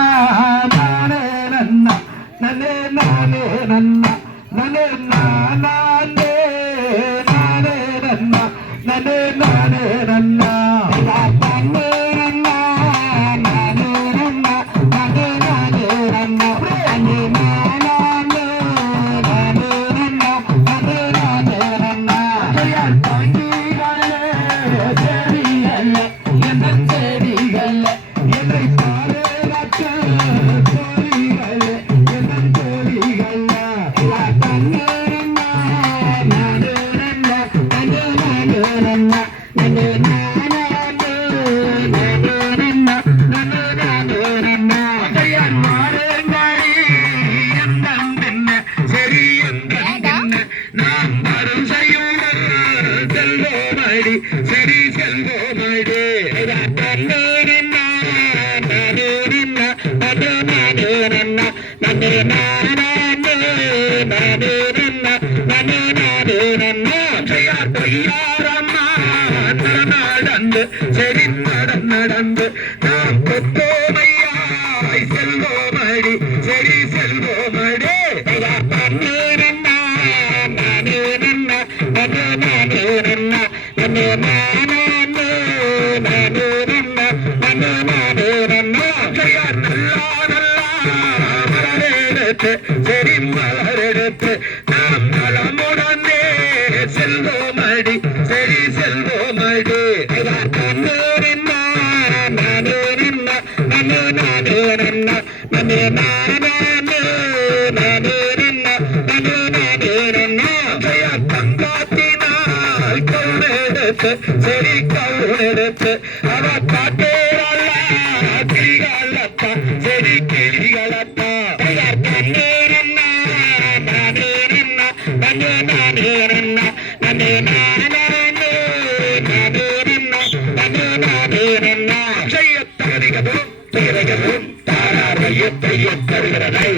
நானே நன்னா நனே நானே நன்னா நனே நானே நானே நன்னா நனே நானே நன்னா நானே நன்னா நானே நன்னா நானே நானே நன்னா நானே நானே நானே நன்னா நானே நானே நன்னா யார் தாங்கிகளே செடிகளே என்ன செடிகளே என்னை பாரேராட்டு தோழிகளே என்ன தோழிகளே நானே நன்னா நானே நன்னா நானே நானே நன்னா நானே நானே நானே நன்னா நானே நானே நன்னா யார் மாறேங்காரி எந்தன் பின்ன சரி எந்தன் பின்ன நாம் வரும் செய்யுங்கள் செல்வோமடி சரி செல்வோமடி நானே நன்னா நானே நன்னா நானே நானே நன்னா நானே நானே நானே நன்னா நானே நானே நன்னா செய்யார் பொய்யாரம்மா நடந்து சரி நடந்து நாம் கொத்தோமையாய் செல்வோமடி சரி செல்வோமடி நானே நன்னா நானே நன்னா நானே நானே நன்னா நானே நானே நானே நன்னா நானே நானே நன்னா செய்யார் நல்லா நல்லா மலரெடுத்து சரி மலரெடுத்து நாம் நலமுடனே செல்வோமடி சரி செல்வோமடி நானே நன்னா நானே நன்னா நானே நானே நன்னா நானே நானே நானே நன்னா நானே நானே நன்னா செய்யார் தங்காத்தினால் கவுனெடுத்து சரி கவுனெடுத்து அவ காட்டேரல்ல கிளிகளத்தா சரி கிளிகளத்தா நானே நன்னா நானே நன்னா நானே நானே நன்னா நானே நானே நானே நன்னா நானே நானே நன்னா செய்ய தகுதிகளும் திரைகளும் தாரார் மையத்தை தருகிறதை